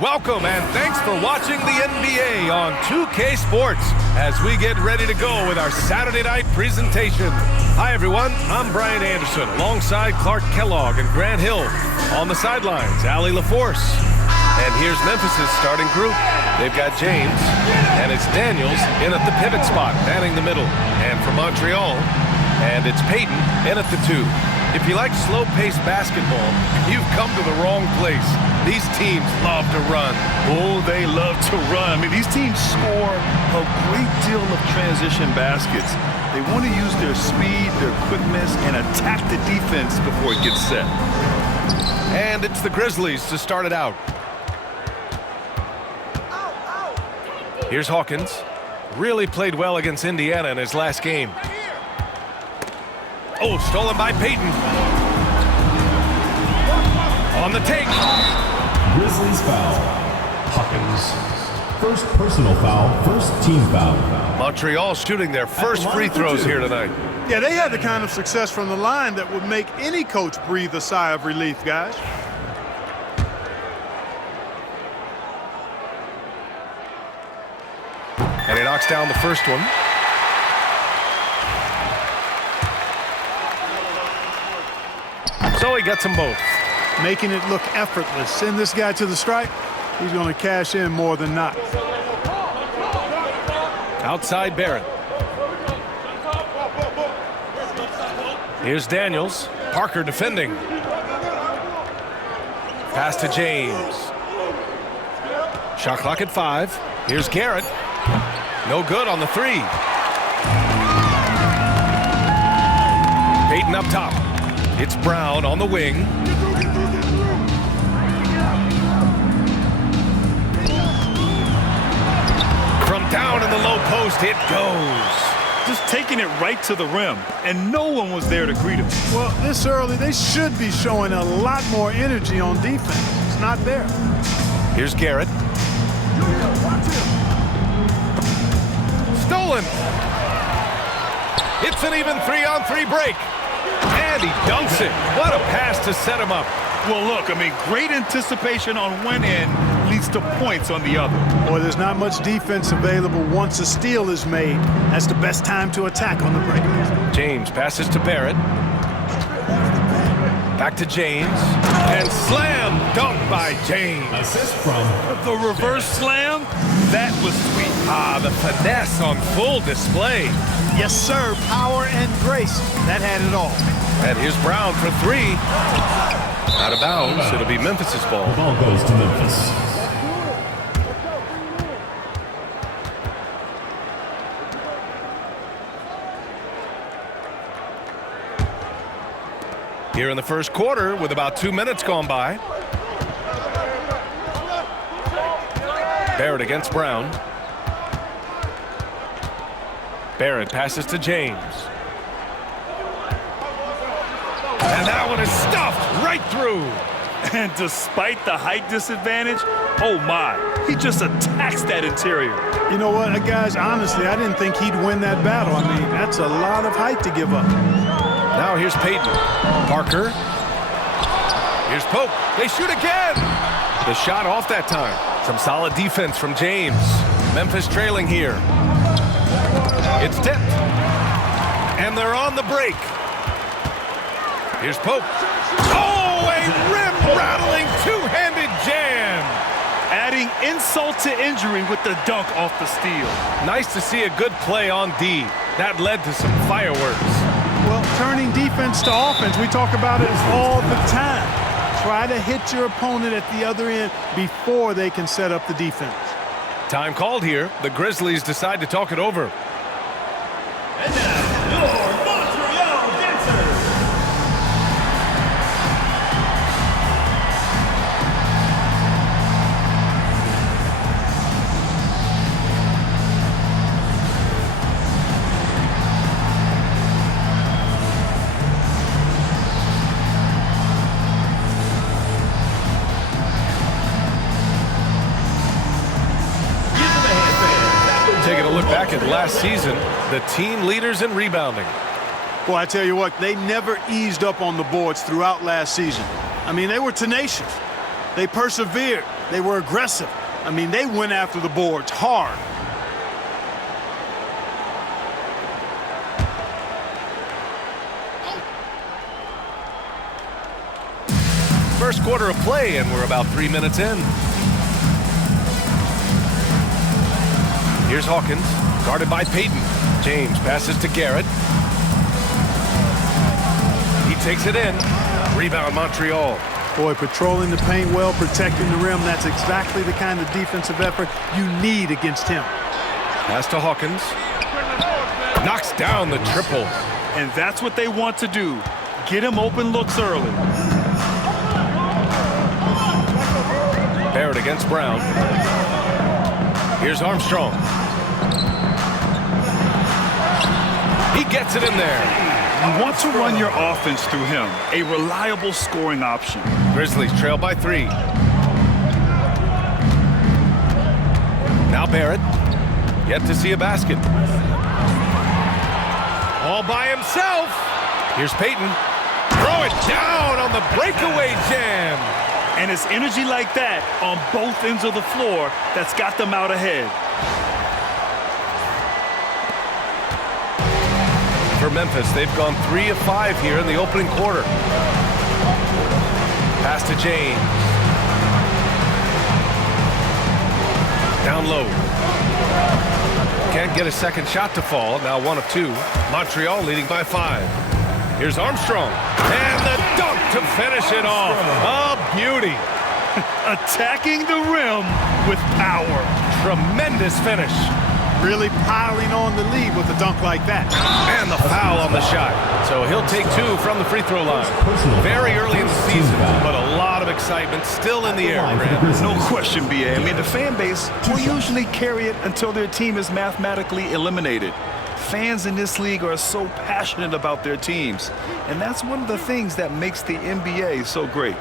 Welcome and thanks for watching the NBA on 2K Sports as we get ready to go with our Saturday night presentation. Hi everyone, I'm Brian Anderson alongside Clark Kellogg and Grant Hill. On the sidelines, Allie LaForce. And here's Memphis' starting group. They've got James, and it's Daniels in at the pivot spot, manning the middle. And from Montreal, and it's Payton in at the 2. If you like slow-paced basketball, you've come to the wrong place. These teams love to run. Oh, they love to run. I mean, these teams score a great deal of transition baskets. They want to use their speed, their quickness, and attack the defense before it gets set. And it's the Grizzlies to start it out. Here's Hawkins. Really played well against Indiana in his last game. Oh, stolen by Payton. On the take. Grizzlies foul. Hawkins. First personal foul, first team foul. Montreal shooting their first free throws here tonight. Yeah, they had the kind of success from the line that would make any coach breathe a sigh of relief, guys. And he knocks down the first one. So he gets them both. Making it look effortless. Send this guy to the stripe. He's going to cash in more than not. Outside Barrett. Here's Daniels. Parker defending. Pass to James. Shot clock at 5. Here's Garrett. No good on the 3. Payton up top. It's Brown on the wing. From down in the low post, it goes. Just taking it right to the rim, and no one was there to greet him. Well, this early, they should be showing a lot more energy on defense. It's not there. Here's Garrett. Stolen. It's an even 3-on-3 break. And he dunks it. What a pass to set him up. Well, look, I mean, great anticipation on one end leads to points on the other. Boy, there's not much defense available once a steal is made. That's the best time to attack on the break. James passes to Barrett. Back to James. And slam dunk by James. Assist from The reverse slam, that was sweet. Ah, the finesse on full display. Yes, sir. Power and grace. That had it all. And here's Brown for 3. Out of bounds. It'll be Memphis' ball. ball goes to Memphis. Here in the first quarter with about 2 minutes gone by. Barrett against Brown. Barrett passes to James. And that one is stuffed right through. And despite the height disadvantage, oh my, he just attacks that interior. You know what, guys, honestly, I didn't think he'd win that battle. I mean, that's a lot of height to give up. Now here's Payton. Parker. Here's Pope. They shoot again. The shot off that time. Some solid defense from James. Memphis trailing here. It's tipped. And they're on the break. Here's Pope. Oh, a rim-rattling two-handed jam. Adding insult to injury with the dunk off the steal. Nice to see a good play on D. That led to some fireworks. Well, turning defense to offense, we talk about it all the time. Try to hit your opponent at the other end before they can set up the defense. Time called here. The Grizzlies decide to talk it over. And now, your Montreal dancers. Taking a look back at last season, the team leaders in rebounding. Boy, I tell you what, they never eased up on the boards throughout last season. I mean, they were tenacious. They persevered. They were aggressive. I mean, they went after the boards hard. First quarter of play, and we're about 3 minutes in. Here's Hawkins, guarded by Peyton. James passes to Garrett. He takes it in. Rebound, Montreal. Boy, patrolling the paint well, protecting the rim. That's exactly the kind of defensive effort you need against him. Pass to Hawkins. Knocks down the triple. And that's what they want to do. Get him open looks early. Barrett against Brown. Here's Armstrong. He gets it in there. You want to run your offense through him, a reliable scoring option. Grizzlies trail by 3. Now Barrett. Yet to see a basket. All by himself. Here's Peyton. Throw it down on the breakaway jam. And it's energy like that on both ends of the floor that's got them out ahead. For Memphis, they've gone 3 of 5 here in the opening quarter. Pass to James. Down low. Can't get a second shot to fall. Now 1 of 2. Montreal leading by 5. Here's Armstrong. And the dunk to finish it off. A beauty. Attacking the rim with power. Tremendous finish. Really piling on the lead with a dunk like that. And the foul on the shot. So he'll take 2 from the free throw line. Very early in the season, but a lot of excitement still in the air, Grant. No question, B.A. I mean, the fan base will usually carry it until their team is mathematically eliminated. Fans in this league are so passionate about their teams, and that's one of the things that makes the NBA so great.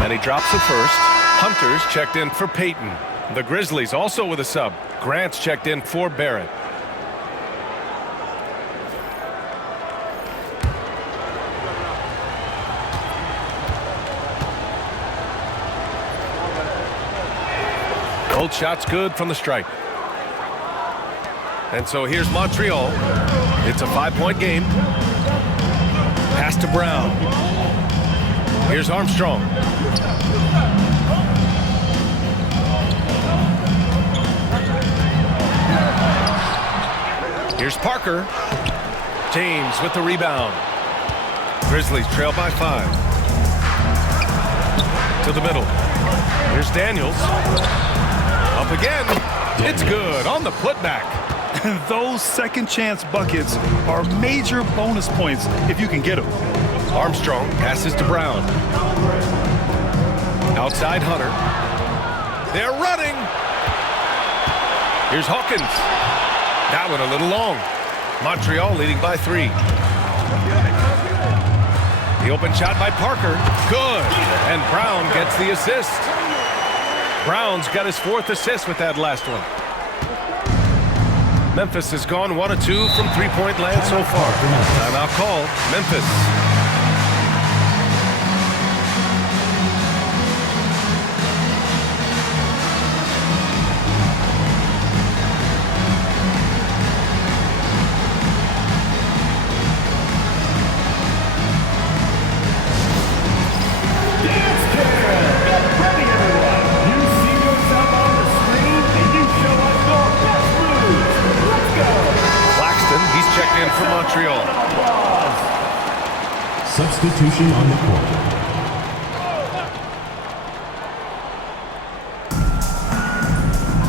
And he drops it first. Hunter's checked in for Peyton. The Grizzlies also with a sub. Grant's checked in for Barrett. Both shots good from the stripe. And so here's Montreal. It's a 5-point game. Pass to Brown. Here's Armstrong. Here's Parker. James with the rebound. Grizzlies trail by 5. To the middle. Here's Daniels. Up again. It's good on the putback. And those second chance buckets are major bonus points if you can get them. Armstrong passes to Brown. Outside Hunter. They're running. Here's Hawkins. That one a little long. Montreal leading by 3. The open shot by Parker. Good. And Brown gets the assist. Brown's got his 4th assist with that last one. Memphis has gone 1 of 2 from 3-point land so far. Timeout call. Memphis. For Montreal. Substitution on the court.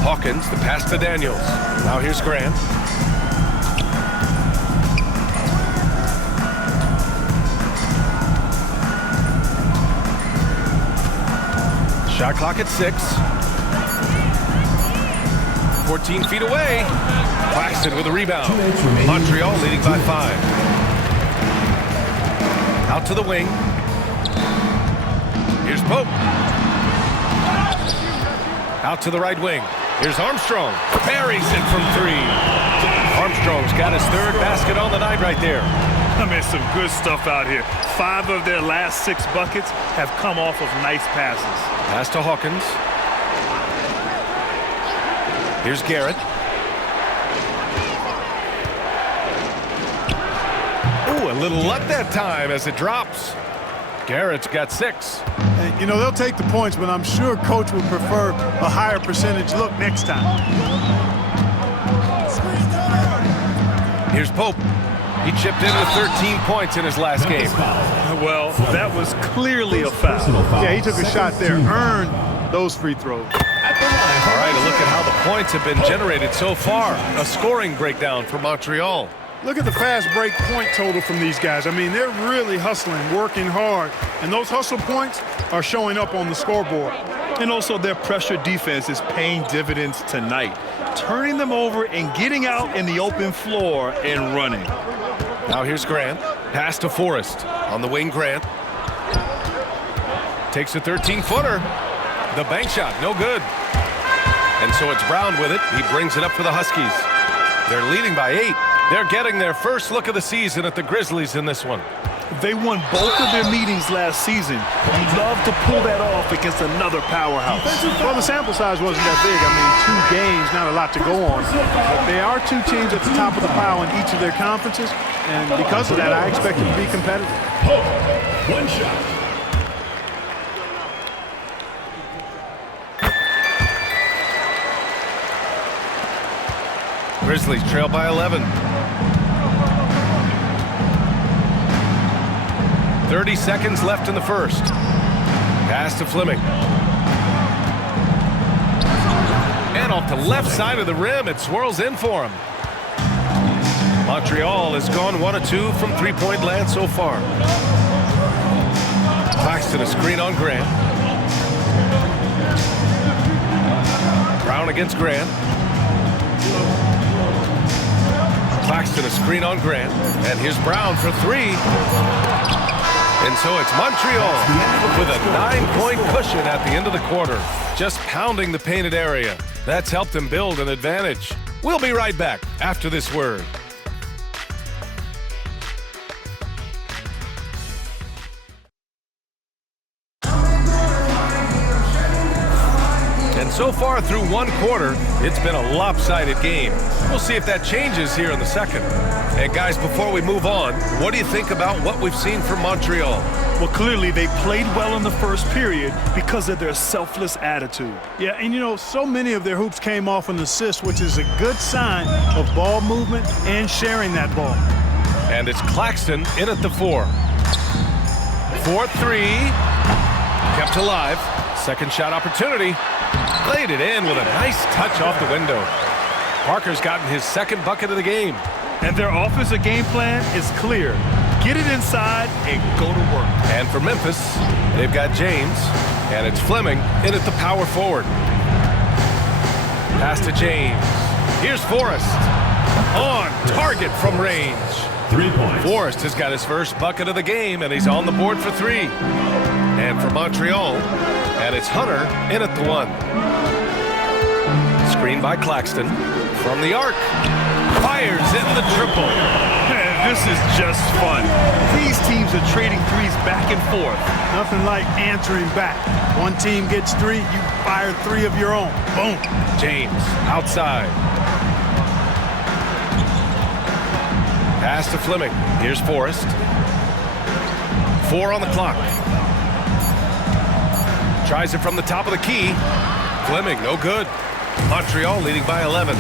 Hawkins, the pass to Daniels. Now here's Grant. Shot clock at 6. 14 feet away. Claxton with a rebound. Montreal leading by 5. Out to the wing. Here's Pope. Out to the right wing. Here's Armstrong. Buries it from 3. Armstrong Armstrong's got his third basket on the night right there. I mean, some good stuff out here. 5 of their last 6 buckets have come off of nice passes. Pass to Hawkins. Here's Garrett. Ooh, a little luck that time as it drops. Garrett's got 6. And, you know, they'll take the points, but I'm sure coach would prefer a higher percentage look next time. Here's Pope. He chipped in with 13 points in his last game. Well, that was clearly a foul. Yeah, he took a shot there, earned those free throws. All right, a look at how the points have been generated so far. A scoring breakdown for Montreal. Look at the fast break point total from these guys. I mean, they're really hustling, working hard, and those hustle points are showing up on the scoreboard. And also their pressure defense is paying dividends tonight, turning them over and getting out in the open floor and running. Now here's Grant. Pass to Forrest. On the wing, Grant. Takes a 13-footer. The bank shot, no good. And so it's Brown with it. He brings it up for the Huskies. They're leading by 8. They're getting their first look of the season at the Grizzlies in this one. They won both of their meetings last season. You'd love to pull that off against another powerhouse. Well, the sample size wasn't that big. I mean, 2 games, not a lot to go on. But they are 2 teams at the top of the pile in each of their conferences, and because of that, I expect them to be competitive. One shot. Grizzlies trail by 11. 30 seconds left in the first. Pass to Fleming. And off the left side of the rim, it swirls in for him. Montreal has gone 1 of 2 from three-point land so far. Claxton a screen on Grant. Brown against Grant. Claxton a screen on Grant. And here's Brown for 3. And so it's Montreal with a 9-point cushion at the end of the quarter. Just pounding the painted area. That's helped them build an advantage. We'll be right back after this word. And so far through 1 quarter, it's been a lopsided game. We'll see if that changes here in the second. And guys, before we move on, what do you think about what we've seen from Montreal? Well, clearly they played well in the first period because of their selfless attitude. Yeah, and you know, so many of their hoops came off an assist, which is a good sign of ball movement and sharing that ball. And it's Claxton in at the 4. 4-3. Kept alive. Second shot opportunity. Laid it in with a nice touch off the window. Parker's gotten his second bucket of the game. And their offensive game plan is clear. Get it inside and go to work. And for Memphis, they've got James, and it's Fleming in at the power forward. Pass to James. Here's Forrest. On target from range. 3 points. Forrest has got his first bucket of the game, and he's on the board for 3. And for Montreal, and it's Hunter in at the 1. Screen by Claxton. From the arc. Fires in the triple. Man, this is just fun. These teams are trading threes back and forth. Nothing like answering back. One team gets 3, you fire 3 of your own. Boom. James outside. Pass to Fleming. Here's Forrest. 4 on the clock. Tries it from the top of the key. Fleming, no good. Montreal leading by 11.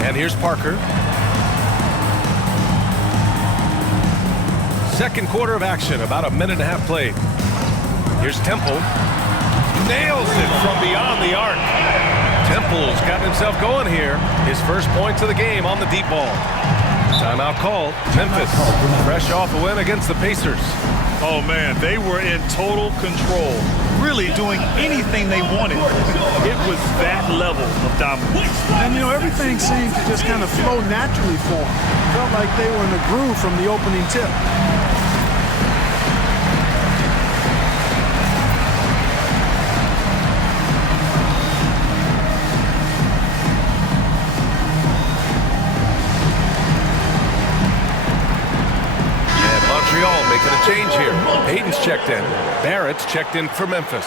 And here's Parker. Second quarter of action, about a minute and a half played. Here's Temple. Nails it from beyond the arc. Temple's got himself going here. His first points of the game on the deep ball. Timeout called. Memphis, fresh off a win against the Pacers. Oh, man, they were in total control, really doing anything they wanted. It was that level of dominance. And, you know, everything seemed to just kind of flow naturally for them. Felt like they were in a groove from the opening tip. change here. Hayden's checked in. Barrett's checked in for Memphis.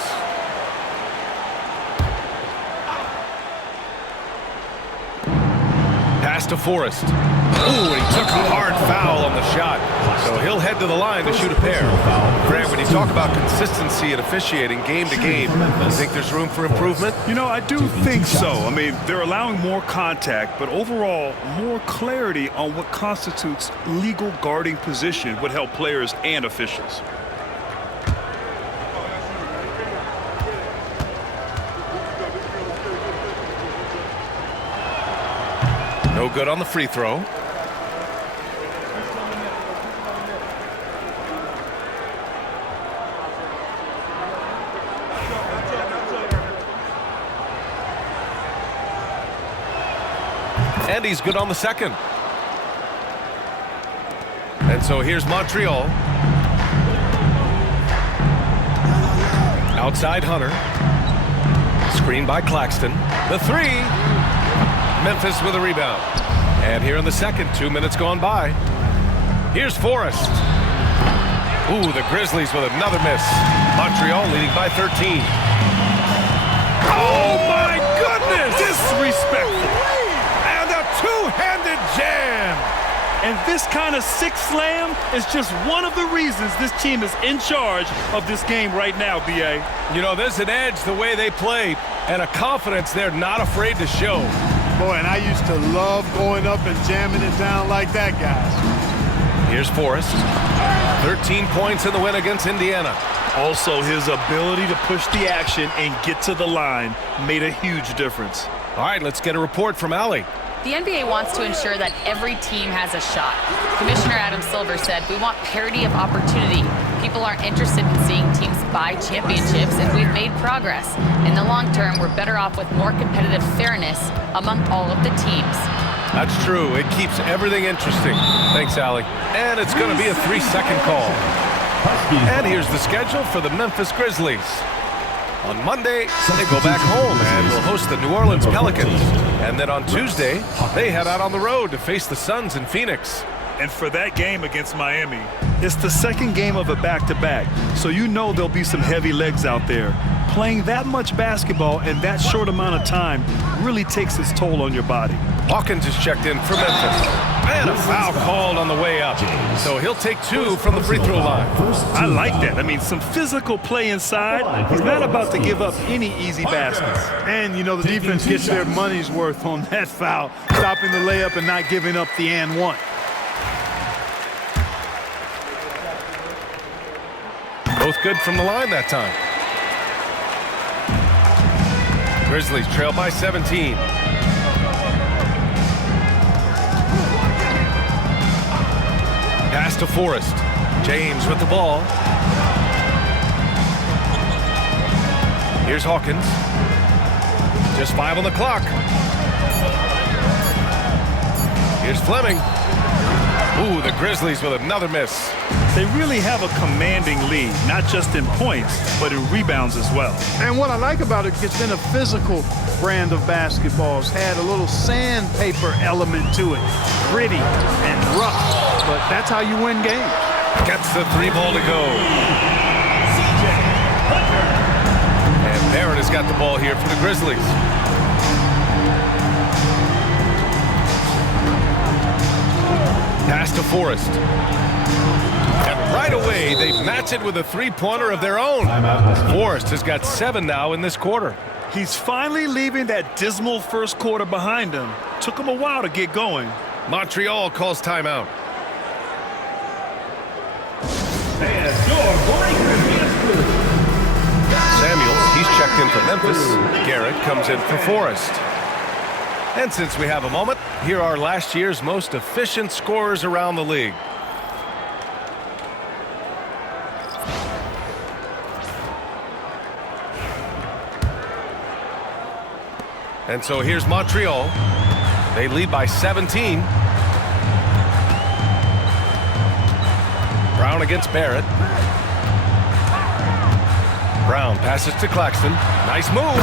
Pass to Forrest. Ooh, and he took a hard foul on the shot. So he'll head to the line to shoot a pair. Grant, when you talk about consistency and officiating game to game, you think there's room for improvement? You know, I do think so. I mean, they're allowing more contact, but overall, more clarity on what constitutes legal guarding position would help players and officials. No good on the free throw. And he's good on the second. And so here's Montreal. Outside Hunter. Screen by Claxton. The three. Memphis with a rebound. And here in the second, 2 minutes gone by. Here's Forrest. Ooh, the Grizzlies with another miss. Montreal leading by 13. Oh my goodness! Disrespectful. And a two-handed jam. And this kind of six slam is just one of the reasons this team is in charge of this game right now, B.A. You know, there's an edge the way they play and a confidence they're not afraid to show. Boy, and I used to love going up and jamming it down like that, guys. Here's Forrest. 13 points in the win against Indiana. Also, his ability to push the action and get to the line made a huge difference. All right, let's get a report from Allie. The NBA wants to ensure that every team has a shot. Commissioner Adam Silver said, "We want parity of opportunity. People aren't interested in seeing teams buy championships, and we've made progress. In the long term, we're better off with more competitive fairness among all of the teams." That's true. It keeps everything interesting. Thanks, Allie. And it's going to be a 3-second call. And here's the schedule for the Memphis Grizzlies. On Monday, they go back home and will host the New Orleans Pelicans. And then on Tuesday, they head out on the road to face the Suns in Phoenix. And for that game against Miami, it's the second game of a back-to-back, so you know there'll be some heavy legs out there. Playing that much basketball in that short amount of time really takes its toll on your body. Hawkins is checked in for Memphis. And a foul called on the way up. So he'll take 2 from the free throw line. I like that. I mean, some physical play inside. He's not about to give up any easy baskets. And, you know, the defense gets their money's worth on that foul, stopping the layup and not giving up the and one. Both good from the line that time. Grizzlies trail by 17. Pass to Forrest. James with the ball. Here's Hawkins. Just 5 on the clock. Here's Fleming. Ooh, the Grizzlies with another miss. They really have a commanding lead, not just in points, but in rebounds as well. And what I like about it, it's been a physical brand of basketball. It's had a little sandpaper element to it, gritty and rough, but that's how you win games. Gets the 3 ball to go. And Barrett has got the ball here for the Grizzlies. Pass to Forrest. And right away, they match it with a 3-pointer of their own. Forrest has got 7 now in this quarter. He's finally leaving that dismal first quarter behind him. Took him a while to get going. Montreal calls timeout. Samuels, he's checked in for Memphis. Garrett comes in for Forrest. And since we have a moment, here are last year's most efficient scorers around the league. And so here's Montreal. They lead by 17. Brown against Barrett. Brown passes to Claxton. Nice move.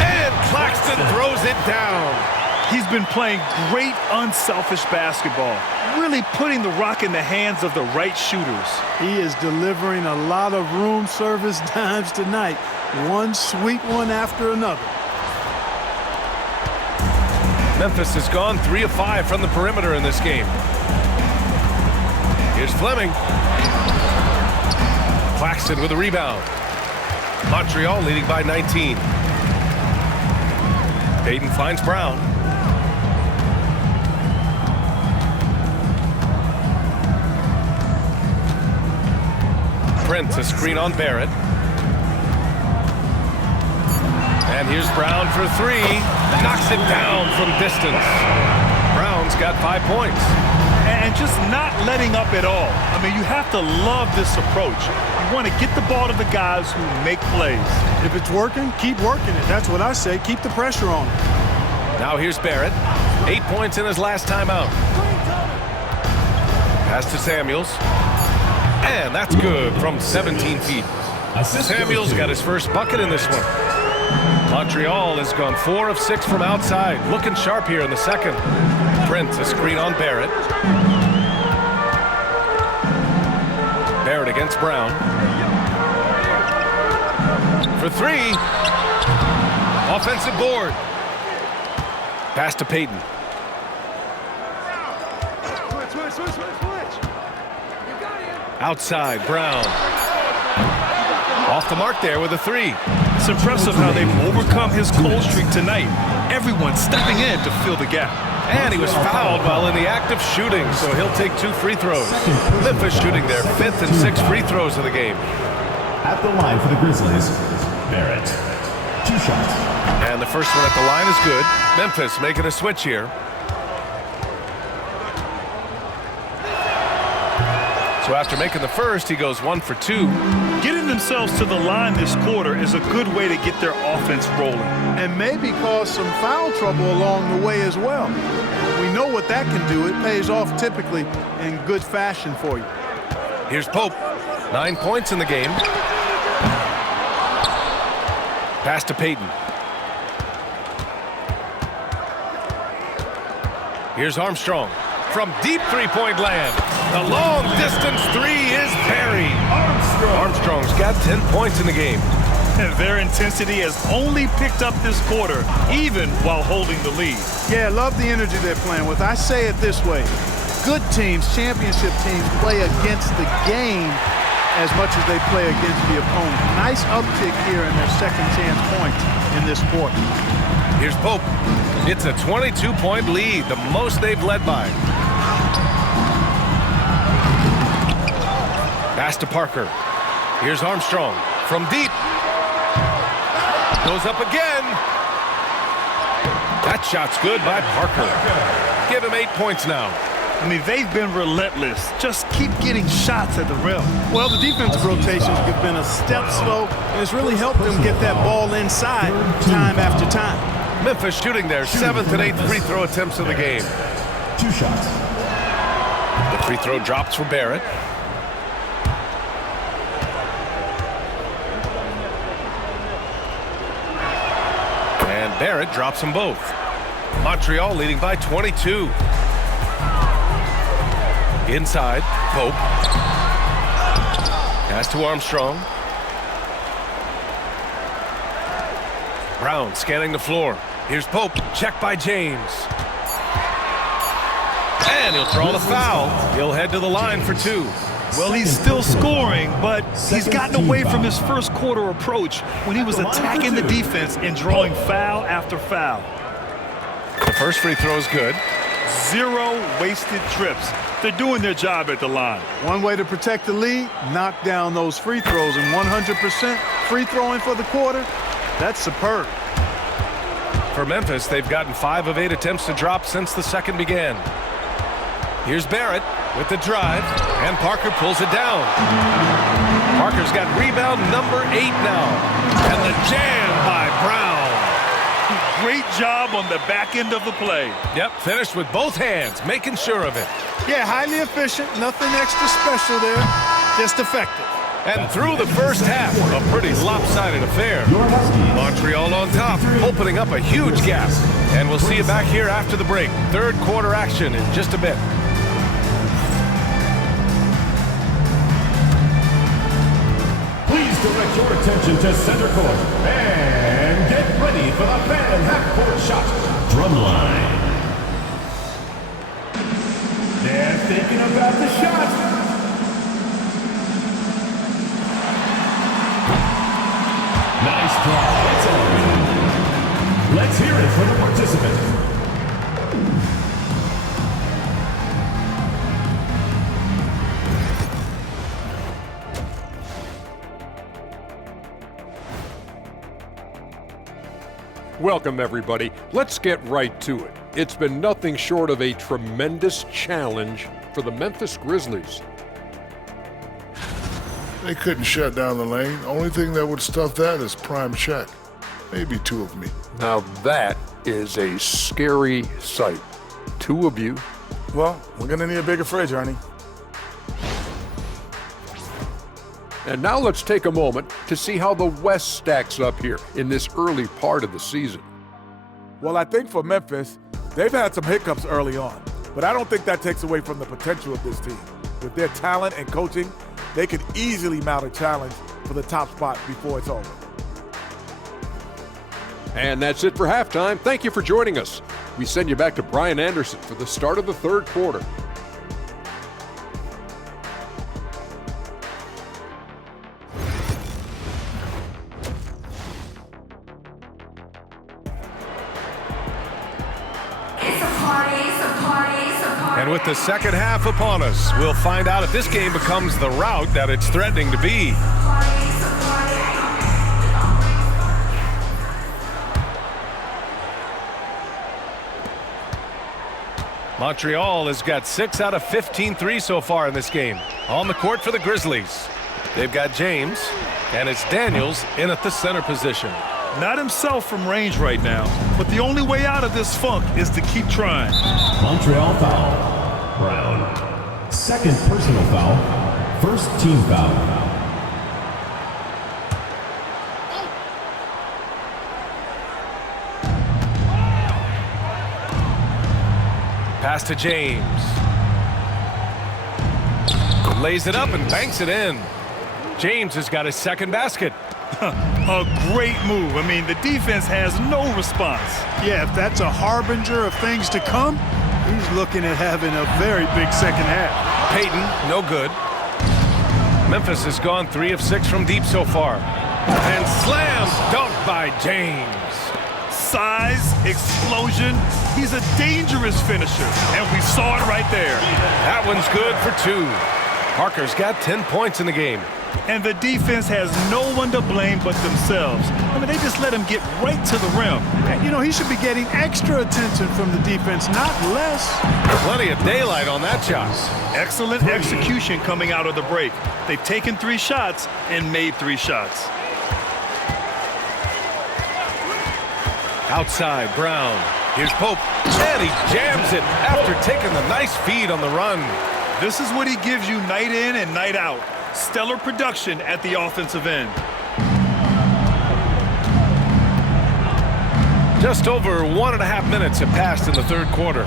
And Claxton throws it down. He's been playing great unselfish basketball, really putting the rock in the hands of the right shooters. He is delivering a lot of room service dimes tonight. One sweet one after another. Memphis has gone 3 of 5 from the perimeter in this game. Here's Fleming. Claxton with a rebound. Montreal leading by 19. Payton finds Brown. Prince, a screen on Barrett. And here's Brown for 3. Knocks it down from distance. Brown's got 5 points. And just not letting up at all. I mean, you have to love this approach. You want to get the ball to the guys who make plays. If it's working, keep working it. That's what I say. Keep the pressure on it. Now here's Barrett. 8 points in his last time out. Pass to Samuels. And that's good from 17 feet. Samuels got his first bucket in this one. Montreal has gone 4 of 6 from outside. Looking sharp here in the second. Prince, a screen on Barrett. Barrett against Brown. For 3. Offensive board. Pass to Payton. Outside, Brown. Off the mark there with a 3. It's impressive how they've overcome his cold streak tonight. Everyone stepping in to fill the gap. And he was fouled while in the act of shooting, so he'll take 2 free throws. Memphis shooting their 5th and 6th free throws of the game. At the line for the Grizzlies, Barrett. 2 shots. And the first one at the line is good. Memphis making a switch here. So after making the first, he goes 1 for 2. Getting themselves to the line this quarter is a good way to get their offense rolling. And maybe cause some foul trouble along the way as well. We know what that can do. It pays off typically in good fashion for you. Here's Pope. 9 points in the game. Pass to Payton. Here's Armstrong. From deep three-point land. The long-distance 3 is buried. Armstrong's got 10 points in the game. And their intensity has only picked up this quarter, even while holding the lead. Yeah, love the energy they're playing with. I say it this way. Good teams, championship teams, play against the game as much as they play against the opponent. Nice uptick here in their second chance points in this quarter. Here's Pope. It's a 22-point lead, the most they've led by. Pass to Parker. Here's Armstrong from deep. Goes up again. That shot's good by Parker. Give him 8 points now. I mean, they've been relentless. Just keep getting shots at the rim. Well, the defensive rotations have been a step slow, and it's really helped them get that ball inside time after time. Memphis shooting their 7th and 8th free throw attempts of the game. 2 shots. The free throw drops for Barrett. And Barrett drops them both. Montreal leading by 22. Inside, Pope. Pass to Armstrong. Brown scanning the floor. Here's Pope. Checked by James. And he'll draw the foul. He'll head to the line for 2. Well, he's still scoring, but he's gotten away from his first quarter approach when he was attacking the defense and drawing foul after foul. The first free throw is good. 0 wasted trips. They're doing their job at the line. One way to protect the lead, knock down those free throws, and 100% free throwing for the quarter, that's superb. For Memphis, they've gotten 5 of 8 attempts to drop since the second began. Here's Barrett with the drive, and Parker pulls it down. Parker's got rebound number 8 now. And the jam by Brown. Great job on the back end of the play. Yep, finished with both hands, making sure of it. Yeah, highly efficient, nothing extra special there, just effective. And through the first half, a pretty lopsided affair. Montreal on top, opening up a huge gap. And we'll see you back here after the break. Third quarter action in just a bit. Please direct your attention to center court and get ready for the fan half-court shot. Drumline. They're thinking about the shot. Nice draw. It's on. Let's hear it from the participant. Welcome, everybody. Let's get right to it. It's been nothing short of a tremendous challenge for the Memphis Grizzlies. They couldn't shut down the lane. Only thing that would stuff that is prime check. Maybe two of me. Now that is a scary sight. Two of you. Well, we're gonna need a bigger fridge, Ernie. And now let's take a moment to see how the West stacks up here in this early part of the season. Well, I think for Memphis, they've had some hiccups early on, but I don't think that takes away from the potential of this team. With their talent and coaching, they could easily mount a challenge for the top spot before it's over. And that's it for halftime. Thank you for joining us. We send you back to Brian Anderson for the start of the third quarter. And with the second half upon us, we'll find out if this game becomes the rout that it's threatening to be. Montreal has got 6 out of 15 threes so far in this game. On the court for the Grizzlies, they've got James, and it's Daniels in at the center position. Not himself from range right now, but the only way out of this funk is to keep trying. Montreal foul. Brown. Second personal foul. First team foul. Pass to James. Lays it up and banks it in. James has got his second basket. A great move. I mean, the defense has no response. Yeah, if that's a harbinger of things to come, he's looking at having a very big second half. Payton, no good. Memphis has gone 3 of 6 from deep so far. And slam dunk by James. Size, explosion. He's a dangerous finisher, and we saw it right there. That one's good for 2. Parker's got 10 points in the game. And the defense has no one to blame but themselves. I mean, they just let him get right to the rim. You know, he should be getting extra attention from the defense, not less. Plenty of daylight on that shot. Excellent execution coming out of the break. They've taken 3 shots and made 3 shots. Outside, Brown. Here's Pope, and he jams it after taking the nice feed on the run. This is what he gives you night in and night out. Stellar production at the offensive end. Just over 1.5 minutes have passed in the third quarter.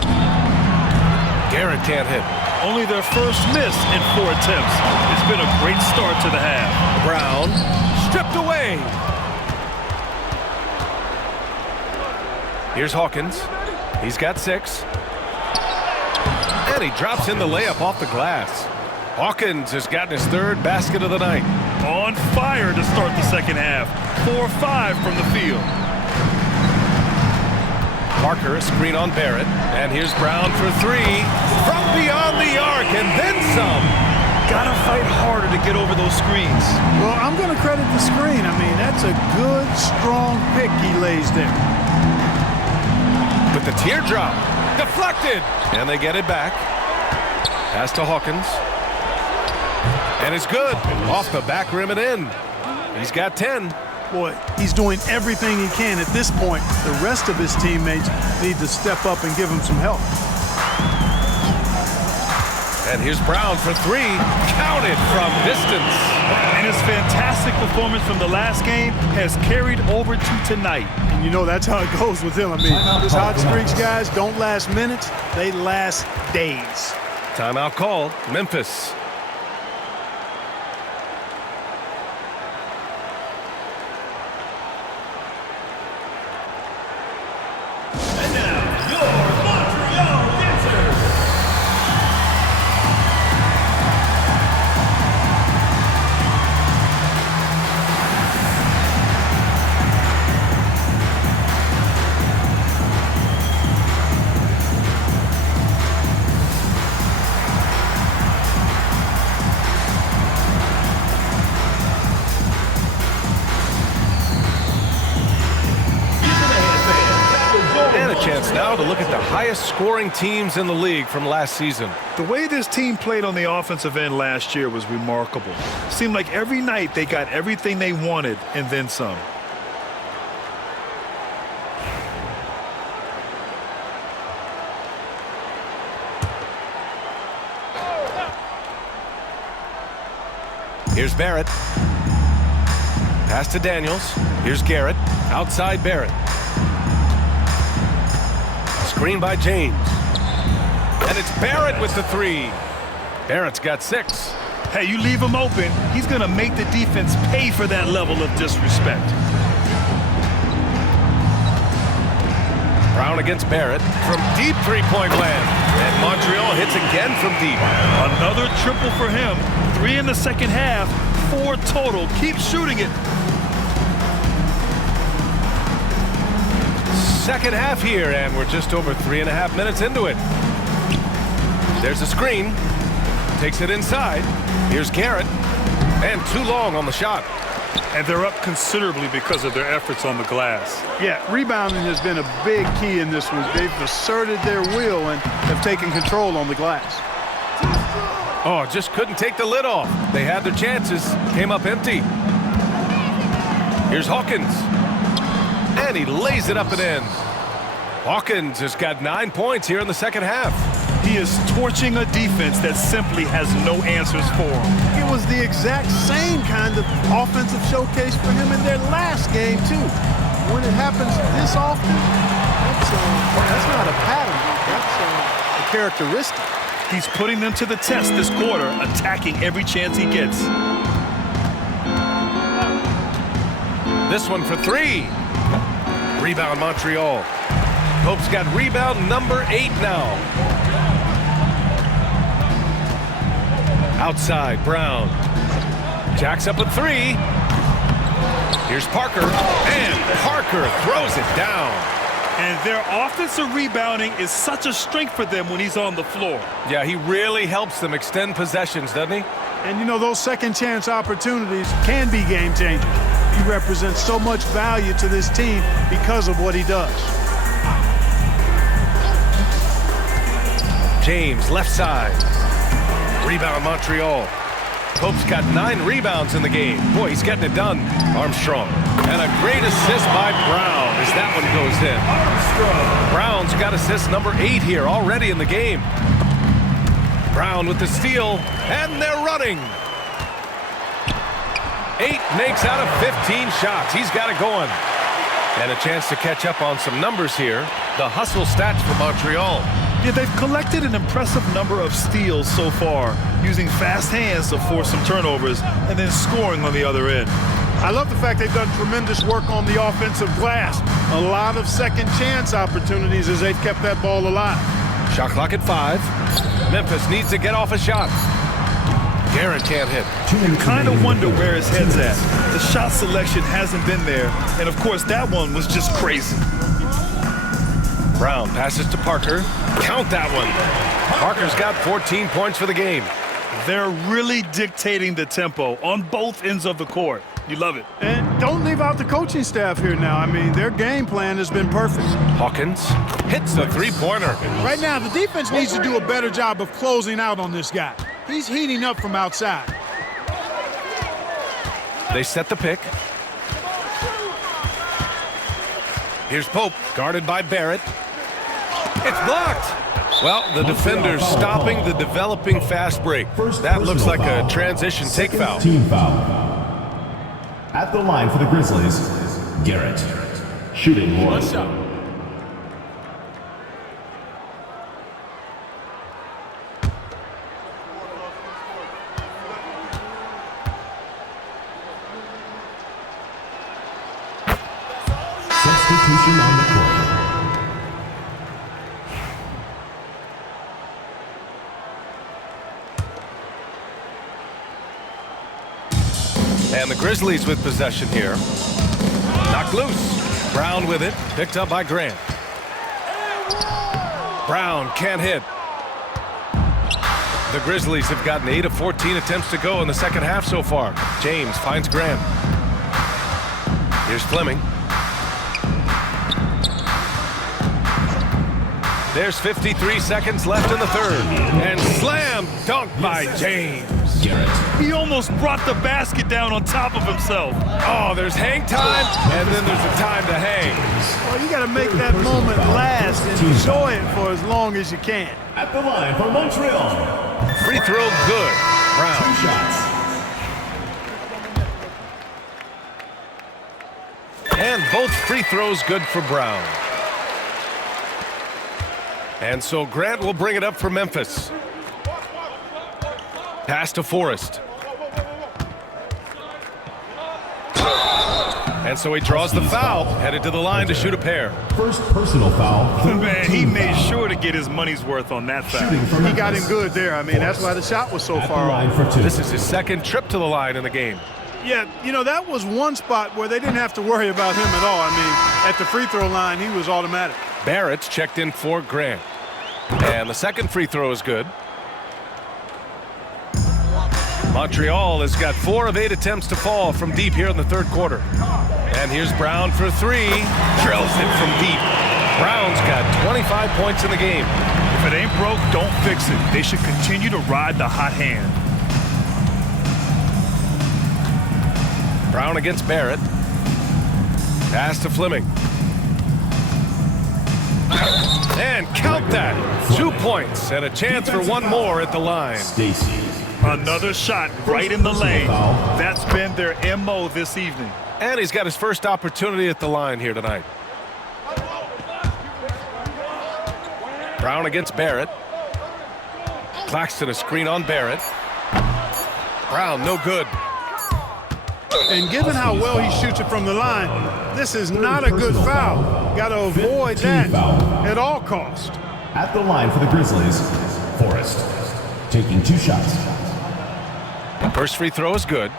Garrett can't hit. Only their first miss in 4 attempts. It's been a great start to the half. Brown stripped away. Here's Hawkins. He's got 6. And he drops in the layup off the glass. Hawkins has gotten his 3rd basket of the night. On fire to start the second half. 4-5 from the field. Parker, a screen on Barrett. And here's Brown for 3. From beyond the arc, and then some. Gotta fight harder to get over those screens. Well, I'm going to credit the screen. I mean, that's a good, strong pick he lays there. With the teardrop. Deflected. And they get it back. Pass to Hawkins. And it's good. Off the back rim and in. He's got 10. Boy, he's doing everything he can at this point. The rest of his teammates need to step up and give him some help. And here's Brown for three. Counted from distance. And his fantastic performance from the last game has carried over to tonight. And you know that's how it goes with him. I mean, his hot streaks, guys, don't last minutes. They last days. Timeout call, Memphis. And now, your Montreal dancers. And a chance now to look at the highest scoring teams in the league from last season. The way this team played on the offensive end last year was remarkable. Seemed like every night they got everything they wanted and then some. Here's Barrett. Pass to Daniels. Here's Garrett. Outside Barrett. Screen by James. And it's Barrett with the three. Barrett's got 6. Hey, you leave him open, he's going to make the defense pay for that level of disrespect. Brown against Barrett from deep three-point land. And Montreal hits again from deep. Another triple for him. 3 in the second half, 4 total. Keep shooting it. Second half here, and we're just over 3.5 minutes into it. There's a screen. Takes it inside. Here's Garrett. And too long on the shot. And they're up considerably because of their efforts on the glass. Yeah, rebounding has been a big key in this one. They've asserted their will and have taken control on the glass. Oh, just couldn't take the lid off. They had their chances. Came up empty. Here's Hawkins. And he lays it up and in. Hawkins has got 9 points here in the second half. He is torching a defense that simply has no answers for him. It was the exact same kind of offensive showcase for him in their last game, too. When it happens this often, that's not a pattern. That's a characteristic. He's putting them to the test this quarter, attacking every chance he gets. This one for 3. Rebound Montreal. Pope's got rebound number 8 now. Outside, Brown. Jacks up a 3. Here's Parker. And Parker throws it down. And their offensive rebounding is such a strength for them when he's on the floor. Yeah, he really helps them extend possessions, doesn't he? And, you know, those second chance opportunities can be game changers. He represents so much value to this team because of what he does. James, left side. Rebound Montreal. Pope's got 9 rebounds in the game. Boy, he's getting it done. Armstrong. And a great assist by Brown as that one goes in. Armstrong. Brown's got assist number 8 here already in the game. Brown with the steal, and they're running. 8 makes out of 15 shots. He's got it going. And a chance to catch up on some numbers here. The hustle stats for Montreal. Yeah, they've collected an impressive number of steals so far, using fast hands to force some turnovers and then scoring on the other end. I love the fact they've done tremendous work on the offensive glass. A lot of second chance opportunities as they've kept that ball alive. Shot clock at 5. Memphis needs to get off a shot. Garrett can't hit. You kind of wonder where his head's at. The shot selection hasn't been there, and of course that one was just crazy. Brown passes to Parker. Count that one. Parker's got 14 points for the game. They're really dictating the tempo on both ends of the court. You love it. And don't leave out the coaching staff here now. I mean, their game plan has been perfect. Hawkins hits the three-pointer. Right now, the defense needs to do a better job of closing out on this guy. He's heating up from outside. They set the pick. Here's Pope, guarded by Barrett. It's blocked. Well, the defender's stopping the developing fast break. That looks like a transition take foul. Team foul. At the line for the Grizzlies, Garrett. Shooting one. Substitution on the court. And the Grizzlies with possession here. Knocked loose. Brown with it. Picked up by Grant. Brown can't hit. The Grizzlies have gotten 8 of 14 attempts to go in the second half so far. James finds Grant. Here's Fleming. There's 53 seconds left in the third. And slam dunk by James. Garrett. He almost brought the basket down on top of himself. Oh, there's hang time, and then there's a time to hang. Well, you got to make that moment last and enjoy it for as long as you can. At the line for Montreal. Free throw good. Brown. 2 shots. And both free throws good for Brown. And so Grant will bring it up for Memphis. Pass to Forrest. And so he draws the foul, headed to the line to shoot a pair. First personal foul. Man, he made sure to get his money's worth on that foul. He got him good there. I mean, that's why the shot was so far off. For 2. This is his second trip to the line in the game. Yeah, you know, that was one spot where they didn't have to worry about him at all. I mean, at the free throw line, he was automatic. Barrett's checked in for Grant. And the second free throw is good. Montreal has got 4 of 8 attempts to fall from deep here in the third quarter. And here's Brown for 3. Drills it from deep. Brown's got 25 points in the game. If it ain't broke, don't fix it. They should continue to ride the hot hand. Brown against Barrett. Pass to Fleming. And count that. 2 points and a chance for one more at the line. Stacy. Another shot right in the lane. That's been their MO this evening. And he's got his first opportunity at the line here tonight. Brown against Barrett. Claxton a screen on Barrett. Brown no good. And given how well he shoots it from the line, this is not a good foul. Got to avoid that at all costs. At the line for the Grizzlies, Forrest. Taking 2 shots. First free throw is good.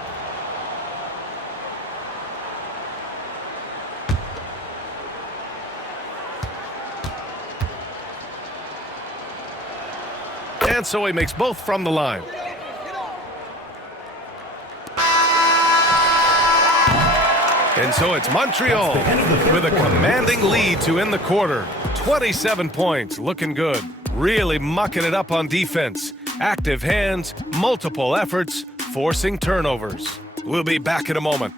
And so he makes both from the line. And so it's Montreal with a commanding lead to end the quarter. 27 points, looking good. Really mucking it up on defense. Active hands, multiple efforts, forcing turnovers. We'll be back in a moment.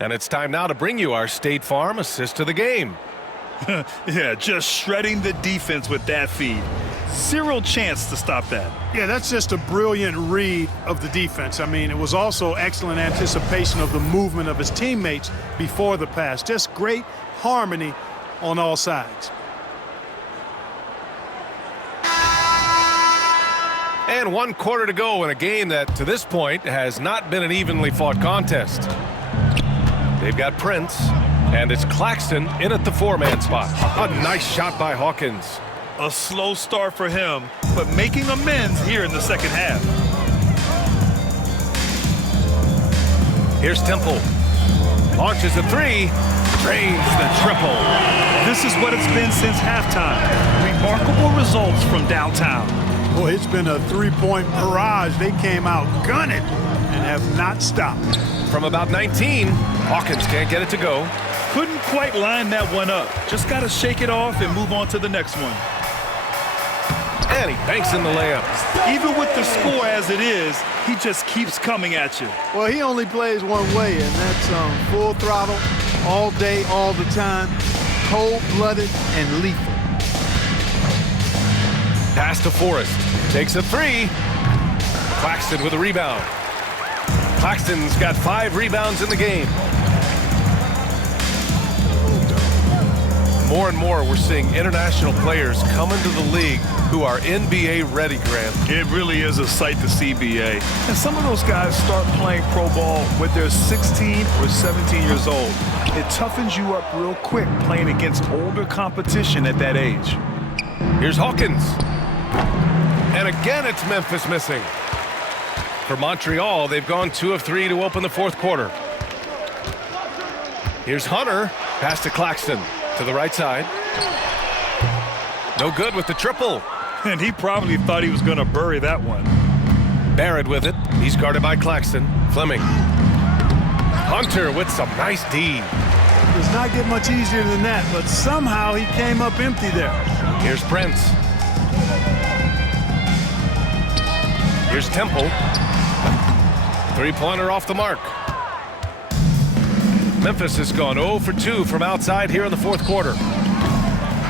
And it's time now to bring you our State Farm assist of the game. Yeah, just shredding the defense with that feed. Zero chance to stop that. Yeah, that's just a brilliant read of the defense. I mean, it was also excellent anticipation of the movement of his teammates before the pass. Just great harmony on all sides. And 1 quarter to go in a game that, to this point, has not been an evenly fought contest. They've got Prince, and it's Claxton in at the 4-man spot. A nice shot by Hawkins. A slow start for him, but making amends here in the second half. Here's Temple. Launches a 3, drains the triple. This is what it's been since halftime. Remarkable results from downtown. Boy, it's been a 3-point barrage. They came out gunning and have not stopped. From about 19, Hawkins can't get it to go. Couldn't quite line that one up. Just got to shake it off and move on to the next one. And he banks in the layup. Even with the score as it is, he just keeps coming at you. Well, he only plays one way, and that's full throttle, all day, all the time, cold-blooded and lethal. Pass to Forrest. Takes a three. Claxton with a rebound. Claxton's got 5 rebounds in the game. More and more, we're seeing international players come into the league who are NBA ready, Grant. It really is a sight to see, BA. And some of those guys start playing pro ball when they're 16 or 17 years old. It toughens you up real quick playing against older competition at that age. Here's Hawkins. And again, it's Memphis missing. For Montreal, they've gone 2 of 3 to open the fourth quarter. Here's Hunter. Pass to Claxton. To the right side. No good with the triple. And he probably thought he was going to bury that one. Barrett with it. He's guarded by Claxton. Fleming. Hunter with some nice D. Does not get much easier than that, but somehow he came up empty there. Here's Prince. Here's Temple. 3-pointer off the mark. Memphis has gone 0 for 2 from outside here in the fourth quarter.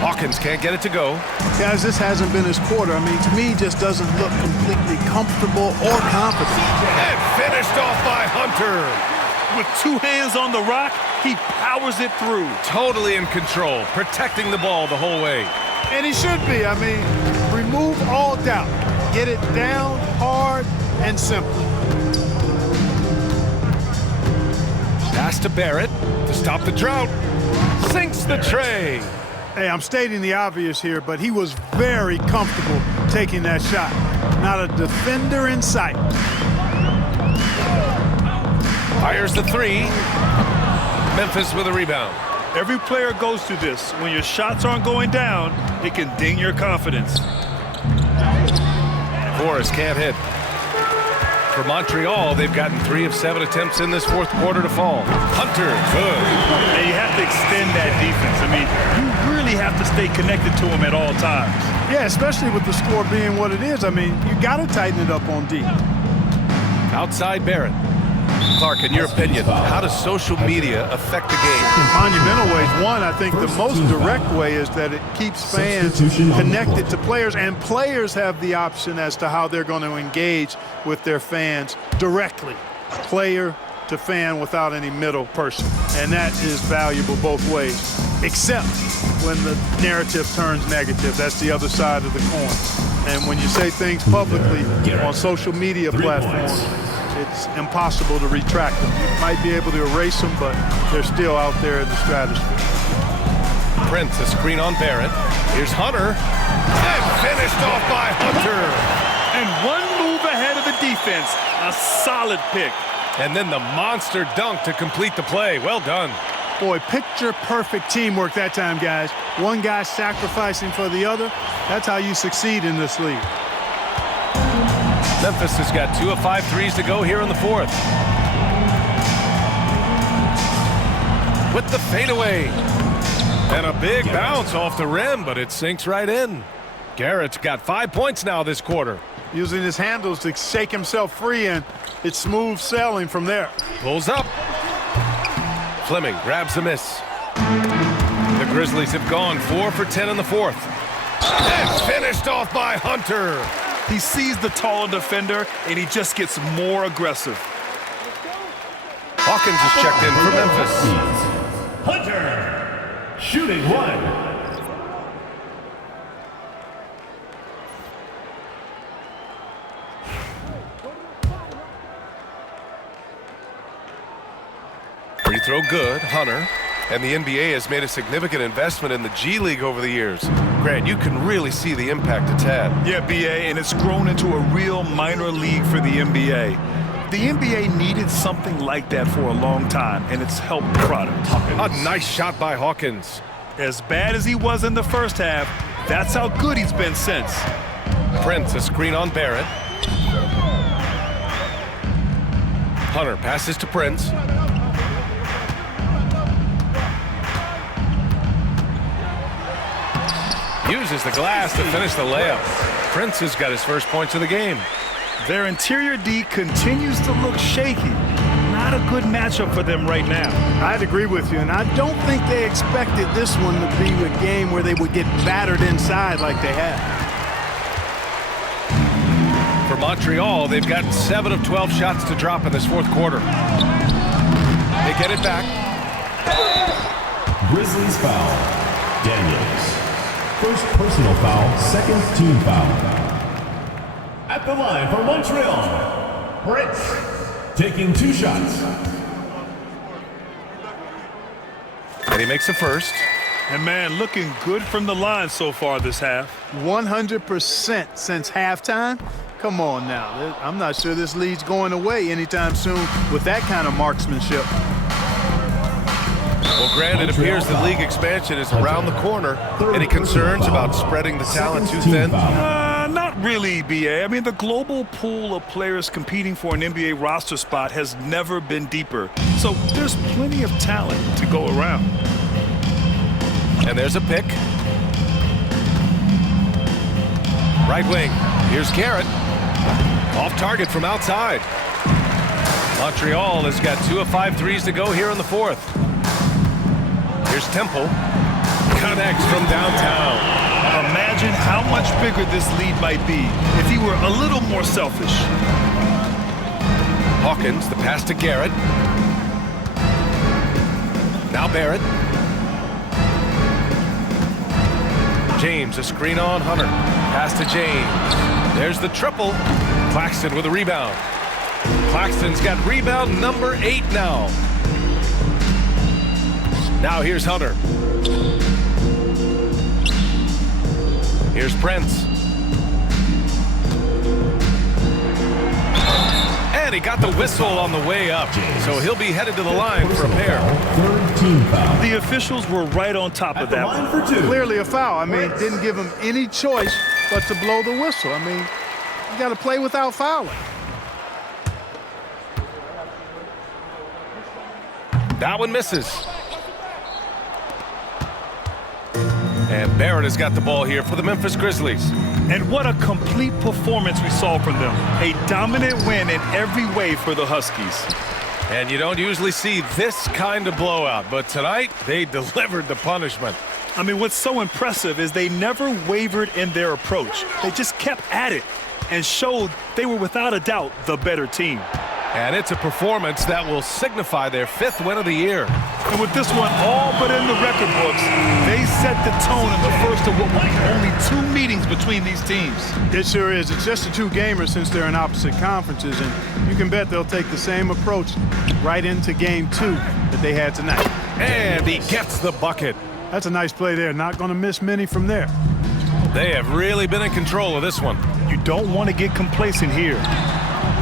Hawkins can't get it to go. Guys, this hasn't been his quarter. I mean, to me, just doesn't look completely comfortable or confident. And finished off by Hunter. With 2 hands on the rock, he powers it through. Totally in control, protecting the ball the whole way. And he should be. I mean, remove all doubt. Get it down hard and simple. Pass to Barrett to stop the drought. Sinks the tray. Hey, I'm stating the obvious here, but he was very comfortable taking that shot. Not a defender in sight. Fires the 3. Memphis with a rebound. Every player goes through this. When your shots aren't going down, it can ding your confidence. Forrest can't hit. For Montreal, they've gotten 3 of 7 attempts in this fourth quarter to fall. Hunter, good. And you have to extend that defense. I mean, you really have to stay connected to him at all times. Yeah, especially with the score being what it is. I mean, you got to tighten it up on D. Outside Barrett. Clark, in your opinion, how does social media affect the game? Monumental ways. One, I think the most direct way is that it keeps fans connected to players, and players have the option as to how they're going to engage with their fans directly, player to fan without any middle person. And that is valuable both ways, except when the narrative turns negative. That's the other side of the coin. And when you say things publicly on social media platforms, it's impossible to retract them. You might be able to erase them, but they're still out there in the stratosphere. Prince, a screen on Barrett. Here's Hunter. And finished off by Hunter. And one move ahead of the defense. A solid pick. And then the monster dunk to complete the play. Well done. Boy, picture-perfect teamwork that time, guys. One guy sacrificing for the other. That's how you succeed in this league. Memphis has got 2 of 5 threes to go here in the fourth. With the fadeaway. And a big bounce off the rim, but it sinks right in. Garrett's got 5 points now this quarter. Using his handles to shake himself free, and it's smooth sailing from there. Pulls up. Fleming grabs the miss. The Grizzlies have gone 4 for 10 in the fourth. And finished off by Hunter. He sees the taller defender, and he just gets more aggressive. Hawkins is checked in for Memphis. Hunter, shooting 1. Free throw good, Hunter. And the NBA has made a significant investment in the G League over the years. Grant, you can really see the impact it's had. Yeah, BA, and it's grown into a real minor league for the NBA. The NBA needed something like that for a long time, and it's helped the product. A nice shot by Hawkins. As bad as he was in the first half, that's how good he's been since. Prince, a screen on Barrett. Hunter passes to Prince. Uses the glass to finish the layup. Prince has got his first points of the game. Their interior D continues to look shaky. Not a good matchup for them right now. I'd agree with you, and I don't think they expected this one to be a game where they would get battered inside like they have. For Montreal, they've gotten 7 of 12 shots to drop in this fourth quarter. They get it back. Grizzlies foul. Daniels. First personal foul, second team foul. At the line for Montreal, Prince. Taking 2 shots. And he makes the first. And man, looking good from the line so far this half. 100% since halftime. Come on now. I'm not sure this lead's going away anytime soon with that kind of marksmanship. Well, Grant, it appears the league expansion is around the corner. Any concerns about spreading the talent too thin? Not really, BA. I mean, the global pool of players competing for an NBA roster spot has never been deeper. So there's plenty of talent to go around. And there's a pick. Right wing. Here's Garrett. Off target from outside. Montreal has got 2 of 5 threes to go here in the fourth. Here's Temple. Connects from downtown. Imagine how much bigger this lead might be if he were a little more selfish. Hawkins, the pass to Garrett. Now Barrett. James, a screen on Hunter. Pass to James. There's the triple. Claxton with a rebound. Claxton's got rebound number 8 now. Now here's Hunter. Here's Prince. And he got the whistle on the way up. So he'll be headed to the line for a pair. Third team foul. The officials were right on top of that one. For 2. Clearly a foul. I mean, didn't give him any choice but to blow the whistle. I mean, you got to play without fouling. That one misses. And Barrett has got the ball here for the Memphis Grizzlies. And what a complete performance we saw from them. A dominant win in every way for the Huskies. And you don't usually see this kind of blowout, but tonight they delivered the punishment. I mean, what's so impressive is they never wavered in their approach. They just kept at it and showed they were without a doubt the better team. And it's a performance that will signify their 5th win of the year. And with this one all but in the record books, they set the tone in the first of what will be only 2 meetings between these teams. It sure is. It's just a 2 gamers since they're in opposite conferences, and you can bet they'll take the same approach right into game 2 that they had tonight. And he gets the bucket. That's a nice play there. Not going to miss many from there. They have really been in control of this one. You don't want to get complacent here.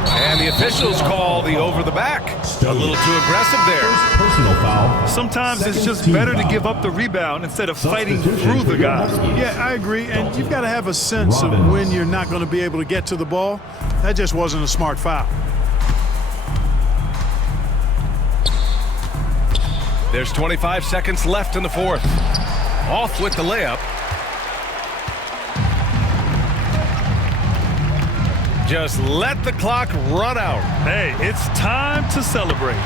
And the officials call the over the back. A little too aggressive there. First personal foul. Sometimes it's just better to give up the rebound instead of fighting through the guy. Yeah, I agree. And you've got to have a sense of when you're not going to be able to get to the ball. That just wasn't a smart foul. There's 25 seconds left in the fourth. Off with the layup. Just let the clock run out. Hey, it's time to celebrate.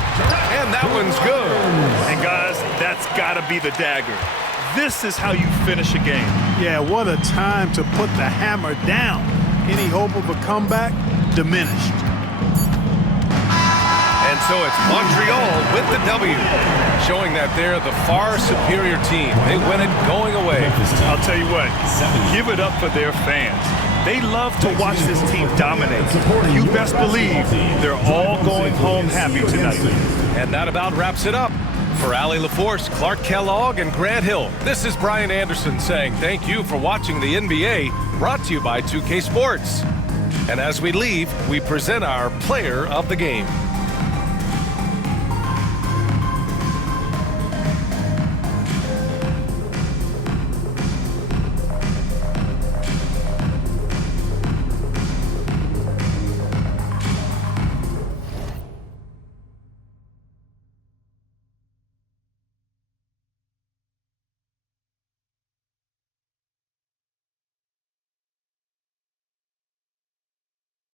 And that one's good. And guys, that's got to be the dagger. This is how you finish a game. Yeah, what a time to put the hammer down. Any hope of a comeback diminished. And so it's Montreal with the W, showing that they're the far superior team. They win it going away. I'll tell you what, give it up for their fans. They love to watch this team dominate. You best believe they're all going home happy tonight. And that about wraps it up. For Allie LaForce, Clark Kellogg, and Grant Hill, this is Brian Anderson saying thank you for watching the NBA, brought to you by 2K Sports. And as we leave, we present our player of the game.